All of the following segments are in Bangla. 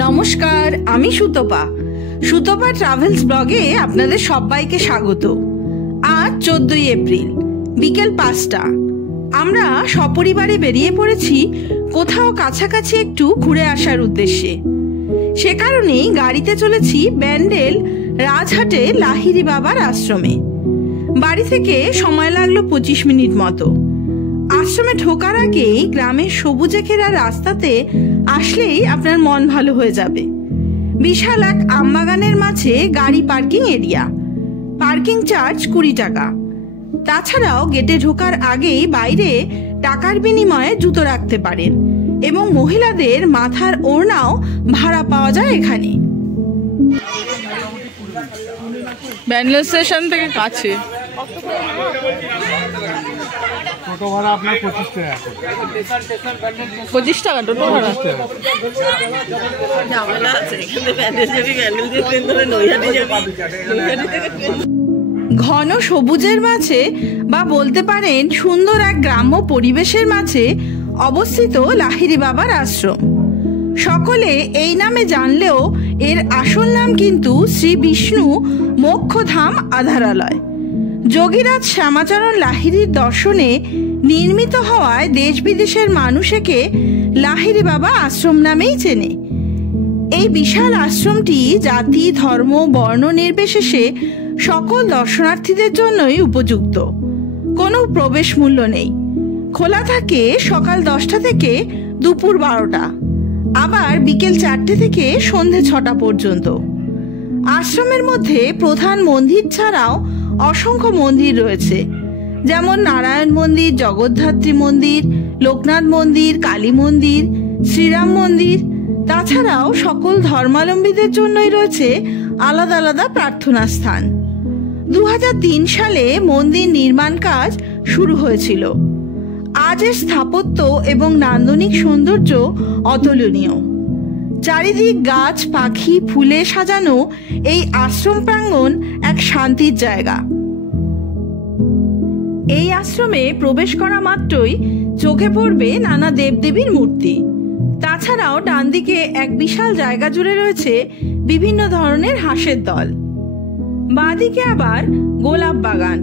নমস্কার, আমি সুতপা। সুতপা ট্রাভেলস ব্লগে আপনাদের সবাইকে স্বাগত। আজ 14ই এপ্রিল বিকেল 5টা। আমরা সপরিবারে বেরিয়ে পড়েছি কোথাও কাছাকাছি একটু ঘুরে আসার উদ্দেশ্যে। সে কারণেই গাড়িতে চলেছি ব্যান্ডেল রাজহাটে লাহিড়ী বাবার আশ্রমে। বাড়ি থেকে সময় লাগলো 25 মিনিট মতো। আশ্রমে ঢোকার আগেই গ্রামের সবুজে ঘেরা রাস্তাতে আসলেই আপনার মন ভালো হয়ে যাবে। বিশাল এক আমবাগানের মাঝে গাড়ি পার্কিং এরিয়া, পার্কিং চার্জ 20 টাকা। তাছাড়াও গেটে ঢোকার আগেই বাইরে টাকার বিনিময়ে জুতো রাখতে পারেন এবং মহিলাদের মাথার ওড়নাও ভাড়া পাওয়া যায় এখানে। ব্যান্ডেল স্টেশন থেকে কাছে। টোটো ভাড়া আপনার 25 টাকা। 25 টাকা টোটো ভাড়া। ঘন সবুজের মাঝে বা বলতে পারেন সুন্দর এক গ্রাম্য পরিবেশের মাঝে অবস্থিত লাহিড়ী বাবার আশ্রম। সকলে এই নামে জানলেও এর আসল নাম কিন্তু শ্রী বিষ্ণু মোক্ষধাম আধারালয়। যোগীরাজ শ্যামাচরণ লাহিড়ীর দর্শনে নির্মিত হওয়ায় দেশ বিদেশের মানুষ একে লাহিড়ী বাবা আশ্রম নামেই চেনে। এই বিশাল আশ্রমটি জাতি, ধর্ম, বর্ণ নির্বিশেষে সকল দর্শনার্থীদের জন্যই উপযুক্ত। কোনো প্রবেশ মূল্য নেই। খোলা থাকে সকাল 10টা থেকে দুপুর 12টা, আবার বিকেল 4টে থেকে সন্ধে 6টা পর্যন্ত। আশ্রমের মধ্যে প্রধান মন্দির ছাড়াও অসংখ্য মন্দির রয়েছে, যেমন নারায়ণ মন্দির, জগদ্ধাত্রী মন্দির, লোকনাথ মন্দির, কালী মন্দির, শ্রীরাম মন্দির। তাছাড়াও সকল ধর্মাবলম্বীদের জন্যই রয়েছে আলাদা আলাদা প্রার্থনা স্থান। 2003 সালে মন্দির নির্মাণ কাজ শুরু হয়েছিল। আজের স্থাপত্য এবং নান্দনিক সৌন্দর্য অতুলনীয়। চারিদিক গাছ, পাখি, ফুলে সাজানো এই আশ্রম প্রাঙ্গণ এক শান্তির জায়গা। এই আশ্রমে প্রবেশ করা মাত্রই চোখে পড়বে নানা দেবদেবীর মূর্তি। তাছাড়াও ডান দিকে এক বিশাল জায়গা জুড়ে রয়েছে বিভিন্ন ধরনের হাঁসের দল। বাঁদিকে আবার গোলাপ বাগান,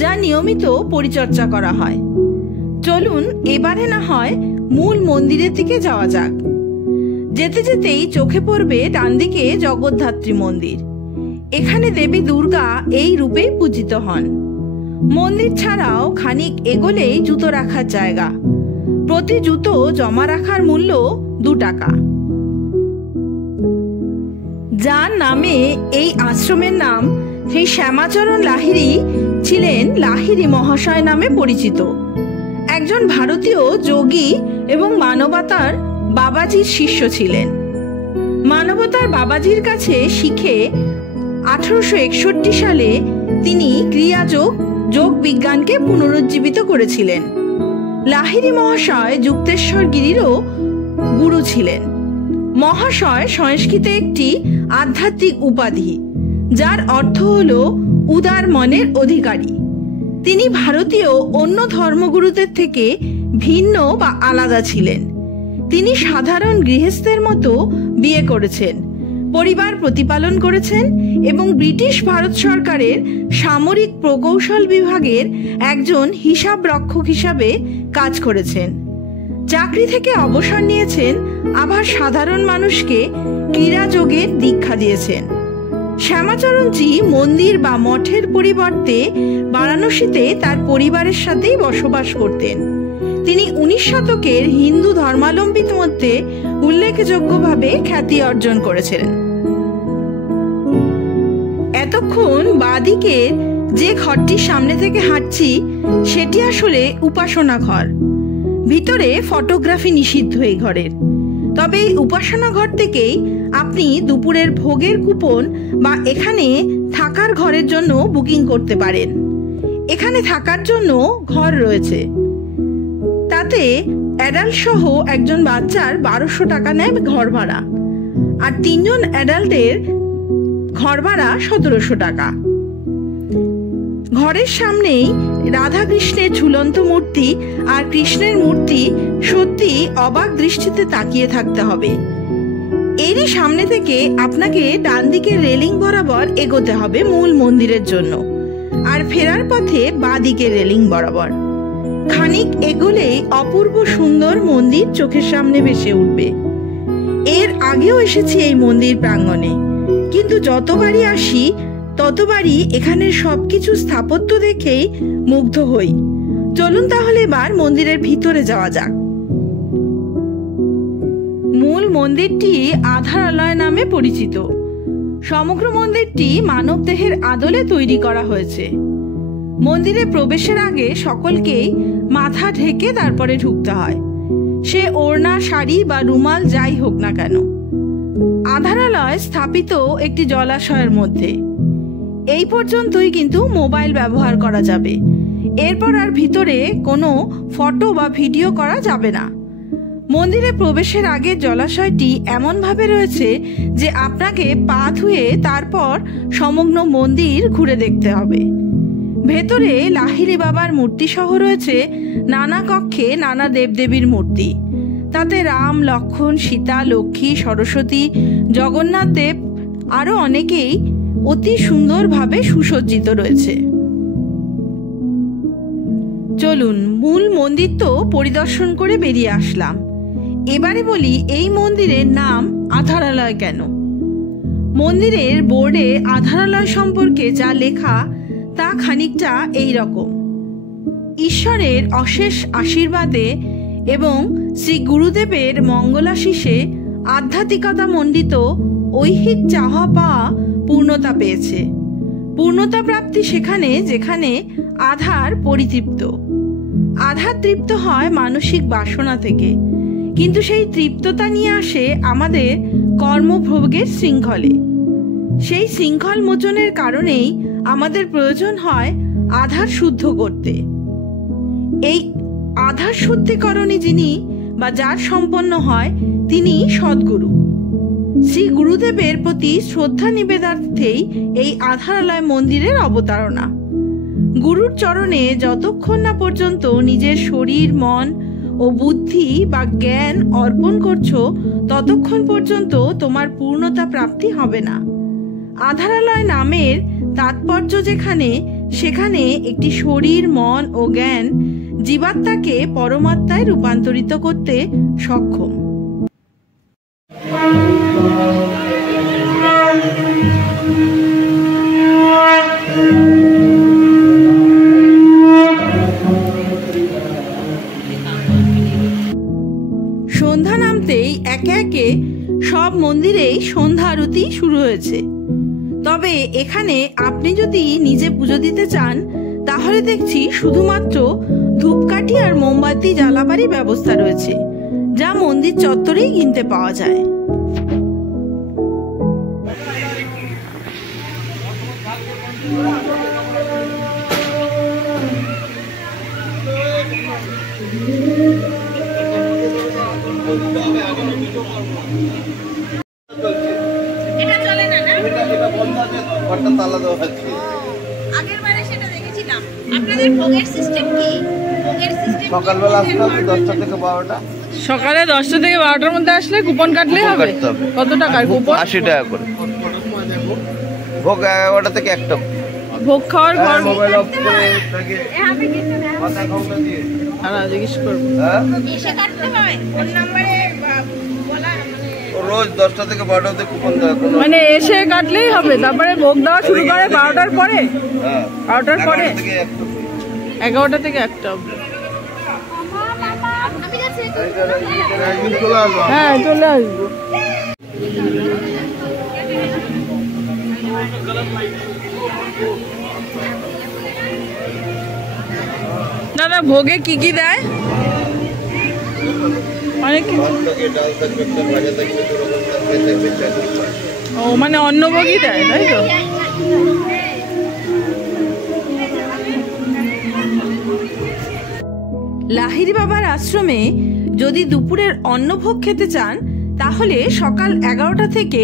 যা নিয়মিত পরিচর্যা করা হয়। চলুন এবারে না হয় মূল মন্দিরের দিকে যাওয়া যাক। যেতে যেতেই চোখে পড়বে ডান দিকে জগদ্ধাত্রী মন্দির। এখানে দেবী দুর্গা এই রূপেই পূজিত হন। মন্দির ছাড়াও খানিক এগোলেই জুতো রাখার জায়গা। প্রতি জুতো জমা রাখার মূল্য 2 টাকা। যার নামে এই আশ্রমের নাম শ্রী শ্যামাচরণ লাহিড়ী ছিলেন লাহিড়ী মহাশয় নামে পরিচিত। একজন ভারতীয় যোগী এবং মানবতার বাবাজির শিষ্য ছিলেন। মানবতার বাবাজির কাছে শিখে 1861 সালে তিনি ক্রিয়াযোগ যোগ বিজ্ঞানকে পুনরুজ্জীবিত করেছিলেন। লাহিড়ী মহাশয় যুক্তেশ্বর গিরিরও গুরু ছিলেন। মহাশয় সংস্কৃতে একটি আধ্যাত্মিক উপাধি, যার অর্থ হল উদার মনের অধিকারী। তিনি ভারতীয় অন্য ধর্মগুরুদের থেকে ভিন্ন বা আলাদা ছিলেন। তিনি সাধারণ গৃহস্থের মতো বিয়ে করেছেন, পরিবার প্রতিপালন করেছেন এবং ব্রিটিশ ভারত সরকারের সামরিক প্রকৌশল বিভাগের একজন হিসাব রক্ষক হিসাবে কাজ করেছেন। চাকরি থেকে অবসর নিয়েছেন, আবার সাধারণ মানুষকে ক্রীড়াযোগের দীক্ষা দিয়েছেন। শ্যামাচরণজি মন্দির বা মঠের পরিবর্তে বারাণসীতে তার পরিবারের সাথেই বসবাস করতেন। তিনি 19 শতকের হিন্দু ধর্মাবলম্বীদের মধ্যে উল্লেখযোগ্যভাবে খ্যাতি অর্জন করেছিলেন। এতক্ষণ বাঁদিকে যে ঘরটির সামনে থেকে হাঁটছি সেটি আসলে উপাসনা ঘর। ভিতরে ফটোগ্রাফি নিষিদ্ধ এই ঘরের। তবে এই উপাসনা ঘর থেকেই আপনি দুপুরের ভোগের কুপন বা এখানে থাকার ঘরের জন্য বুকিং করতে পারেন। এখানে থাকার জন্য ঘর রয়েছে, তাতে অ্যাডাল্ট সহ একজন বাচ্চার 1200 টাকা নেয় ঘর ভাড়া, আর 3 জন অ্যাডাল্টের ঘর ভাড়া 1700 টাকা। ঘরের সামনেই রাধা কৃষ্ণের ঝুলন্ত মূর্তি আর কৃষ্ণের মূর্তি সত্যি অবাক দৃষ্টিতে তাকিয়ে থাকতে হবে। এরই সামনে থেকে আপনাকে ডান দিকের রেলিং বরাবর এগোতে হবে মূল মন্দিরের জন্য, আর ফেরার পথে বাঁ দিকের রেলিং বরাবর। খানিক এগোলেই অপূর্ব সুন্দর মন্দির চোখের সামনে ভেসে উঠবে। এর আগেও এসেছি এই মন্দির প্রাঙ্গণে, কিন্তু যতবারই আসি ততবারই এখানের সবকিছু স্থাপত্য দেখেই মুগ্ধ হই। চলুন তাহলে এবার মন্দিরের ভিতরে যাওয়া যাক। মূল মন্দিরটি আধারালয় নামে পরিচিত। সমগ্র মন্দিরটি মানবদেহের আদলে তৈরি করা হয়েছে। মন্দিরে প্রবেশের আগে সকলকেই মাথা ঢেকে তারপরে ঢুকতে হয়, সে ওড়না, শাড়ি বা রুমাল যাই হোক না কেন। আধারালয় স্থাপিত একটি জলাশয়ের মধ্যে। এই পর্যন্তই কিন্তু মোবাইল ব্যবহার করা যাবে। এরপর আর ভিতরে কোনো ফটো বা ভিডিও করা যাবে না। মন্দিরে প্রবেশের আগে জলাশয়টি এমনভাবে রয়েছে যে আপনাকে পা ধুয়ে তারপর সমগ্র মন্দির ঘুরে দেখতে হবে। ভেতরে লাহিড়ী বাবার মূর্তি সহ রয়েছে নানা কক্ষে নানা দেবদেবীর মূর্তি। তাতে রাম, লক্ষ্মণ, সীতা, লক্ষ্মী, সরস্বতী, জগন্নাথ দেব আরো অনেকেই অতি সুন্দরভাবে সুসজ্জিত রয়েছে। চলুন, মূল মন্দির তো পরিদর্শন করে বেরিয়ে আসলাম। এবারে বলি এই মন্দিরের নাম আধারালয় কেন। মন্দিরের বোর্ডে আধারালয় সম্পর্কে যা লেখা তা খানিকটা এই রকম: ঈশ্বরের অশেষ আশীর্বাদে এবং শ্রী গুরুদেবের মঙ্গলাশিসে আধ্যাত্মিকতা মণ্ডিত ঐহিক চাওয়া পাওয়া পূর্ণতা পেয়েছে। পূর্ণতা প্রাপ্তি সেখানে যেখানে আধার পরিতৃপ্ত। আধার তৃপ্ত হয় মানসিক বাসনা থেকে, কিন্তু সেই তৃপ্ততা নিয়ে আসে আমাদের কর্মভোগের শৃঙ্খলে। সেই শৃঙ্খল মোচনের কারণেই আমাদের প্রয়োজন হয় আধার শুদ্ধ করতে। এই আধার শুদ্ধিকরণী যিনি বা যার সম্পন্ন হয় তিনি সদ্গুরু। শ্রী গুরুদেবের প্রতি শ্রদ্ধা নিবেদনার্থেই এই আধারালয় মন্দিরের অবতারণা। গুরুর চরণে যতক্ষণ না পর্যন্ত নিজের শরীর, মন ও বুদ্ধি বা জ্ঞান অর্পণ করছো ততক্ষণ পর্যন্ত তোমার পূর্ণতা প্রাপ্তি হবে না। আধারালয় নামের তাৎপর্য যেখানে, সেখানে একটি শরীর, মন ও জ্ঞান জীবাত্মাকে পরমাত্মায় রূপান্তরিত করতে সক্ষম। সন্ধ্যা নামতেই একে একে সব মন্দিরেই সন্ধ্যা আরতি শুরু হয়েছে। তবে এখানে আপনি যদি নিজে পুজো দিতে চান তাহলে দেখছি শুধুমাত্র ধূপকাঠি আর মোমবাতি জ্বালাবারই ব্যবস্থা রয়েছে, যা মন্দির চত্বরেই কিনতে পাওয়া যায়। এটা চলে না, না এটা বন্ধ আছে, ঘরটা তালা দেওয়া আছে। আগেরবারে সেটা দেখেছিলাম। আপনাদের ভোগের সিস্টেম কি? ভোগের সিস্টেম সকালবেলা আসতে হবে 10টা থেকে 12টা। সকালে 10টা থেকে 12টার মধ্যে আসলে কুপন কাটলেই হবে। কাটতে হবে। কত টাকার কুপন? 80 টাকা করে। ভোগ 11টা থেকে 1টা। ভোগ খাওয়ার ঘর মোবাইল অফ করে থাকে। এভাবে কিছু না। কথা কাউন্টার দিয়ে। তারা জিজ্ঞেস করবো। হ্যাঁ? এসে কাটতে হয় কোন নম্বরে বলা, ও রোজ 10টা থেকে 12টা অবধি কুপন দেয় কোনো। মানে এসে কাটলেই হবে, তারপরে ভোগ দেওয়া শুরু করে 12টার পরে। হ্যাঁ। 12টার পরে 11টা থেকে 1টা। 11টা থেকে 1টা অবধি। আমি যাচ্ছি। একদিন চলে আসবো। হ্যাঁ, চলে আসবো। দাদা, ভোগে কি কি দেয়? অনেক কিছু। ভাত থাকে, ডাল থাকবে, একটা ভাজা থাকবে, দুরকম থাকবে, থাকবে চাটনি থাকবে। ও, মানে অন্নভোগই দেয়, তাই তো? লাহিড়ী বাবার আশ্রমে যদি দুপুরের অন্নভোগ খেতে চান তাহলে সকাল 11টা থেকে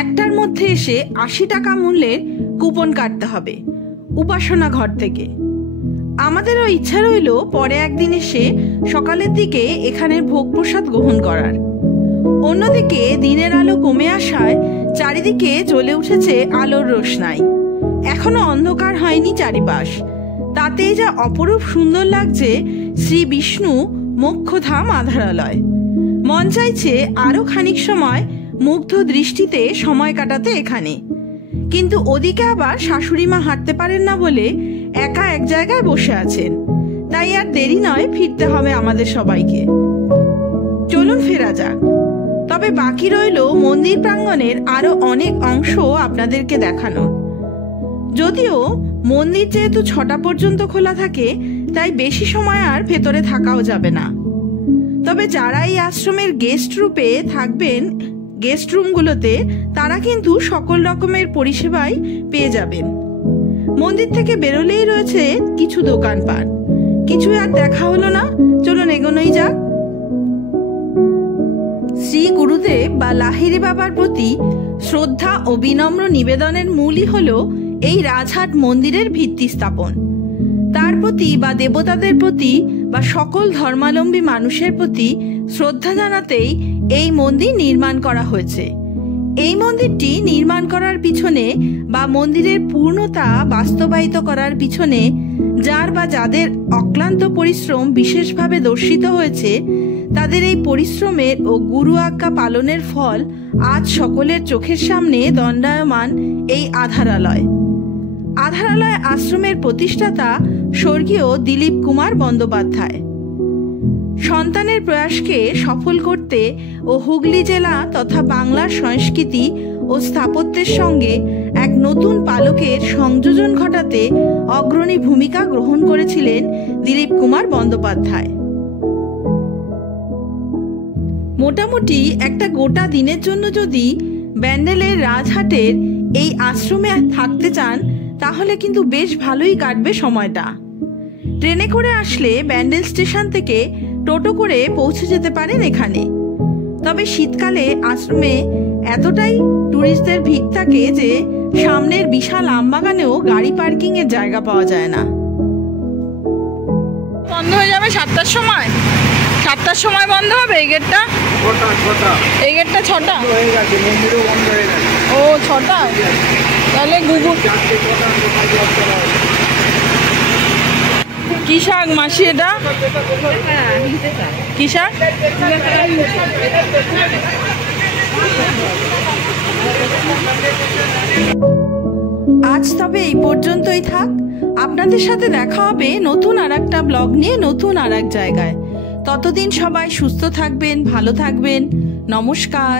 1টার মধ্যে এসে 80 টাকা মূল্যের কুপন কাটতে হবে উপাসনা ঘর থেকে। আমাদেরও ইচ্ছা রইল পরে একদিন এসে সকালের দিকে এখানের ভোগ প্রসাদ গ্রহণ করার। অন্যদিকে দিনের আলো কমে আসায় চারিদিকে জ্বলে উঠেছে আলোর রোশনাই। এখনো অন্ধকার হয়নি চারিপাশ, তাতেই যা অপরূপ সুন্দর লাগছে শ্রী বিষ্ণু মোক্ষধাম আধারালয়। মন চাইছে আরো খানিক সময় মুগ্ধ দৃষ্টিতে সময় কাটাতে এখানে, কিন্তু ওদিকে আবার শাশুড়ি মা হাঁটতে পারেন না বলে একা এক জায়গায় বসে আছেন। তাই আর দেরি নয়, ফিরতে হবে আমাদের সবাইকে। চলুন ফেরা যাক। তবে বাকি রইল মন্দির প্রাঙ্গণের আরো অনেক অংশ আপনাদেরকে দেখানো। যদিও মন্দির যেহেতু 6টা পর্যন্ত খোলা থাকে, তাই বেশি সময় আর ভেতরে থাকাও যাবে না। তবে যারা এই আশ্রমের গেস্ট রূপে থাকবেন গেস্ট রুমগুলোতে, তারা কিন্তু সকল রকমের পরিষেবাই পেয়ে যাবেন। মন্দির থেকে বেরোলেই রয়েছে কিছু দোকানপাট। কিছু আর দেখা হলো না, চলুন এগোনোই যাক। শ্রী গুরুদেব বা লাহিড়ী বাবার প্রতি শ্রদ্ধা ও বিনম্র নিবেদনের মূলই হলো এই রাজহাট মন্দিরের ভিত্তি স্থাপন। তার প্রতি বা দেবতাদের প্রতি বা সকল ধর্মাবলম্বী মানুষের প্রতি শ্রদ্ধা জানাতেই এই মন্দির নির্মাণ করা হয়েছে। এই মন্দিরটি নির্মাণ করার পিছনে বা মন্দিরের পূর্ণতা বাস্তবায়িত করার পিছনে যার বা যাদের অক্লান্ত পরিশ্রম বিশেষভাবে দর্শিত হয়েছে, তাদের এই পরিশ্রমের ও গুরু আজ্ঞা পালনের ফল আজ সকলের চোখের সামনে দণ্ডায়মান এই আধারালয়। আধারালয় আশ্রমের প্রতিষ্ঠাতা স্বর্গীয় দিলীপ কুমার বন্দ্যোপাধ্যায়। সন্তানের প্রয়াসকে সফল করতে ও হুগলি জেলা তথা বাংলার সংস্কৃতি ও স্থাপত্যের সঙ্গে এক নতুন পালকের সংযোজন ঘটাতে অগ্রণী ভূমিকা গ্রহণ করেছিলেন দিলীপ কুমার বন্দ্যোপাধ্যায়। মোটামুটি একটা গোটা দিনের জন্য যদি ব্যান্ডেলের রাজহাটের এই আশ্রমে থাকতে চান, তাহলে কিন্তু বেশ ভালোই কাটবে সময়টা। ট্রেনে করে আসলে ব্যান্ডেল স্টেশন থেকে টোটো করে পৌঁছে যেতে পারেন এখানে। তবে শীতকালে আশ্রমে এতটাই টুরিস্টদের ভিড় থাকে যে সামনের বিশাল আমবাগানেও গাড়ি পার্কিং এর জায়গা পাওয়া যায় না। বন্ধ হয়ে যাবে 7টার সময়। 7টার সময় বন্ধ হবে এই গেটটা। এই গেটটা 6টা হয়ে গেছে, মন্দিরও বন্ধ হয়ে গেছে। ও 6টা, তাহলে গুগল। কি শাক মাসি এটা? কি শাক? আজ তবে এই পর্যন্তই থাক। আপনাদের সাথে দেখা হবে নতুন আর একটা ব্লগ নিয়ে, নতুন আর এক জায়গায়। ততদিন সবাই সুস্থ থাকবেন, ভালো থাকবেন। নমস্কার।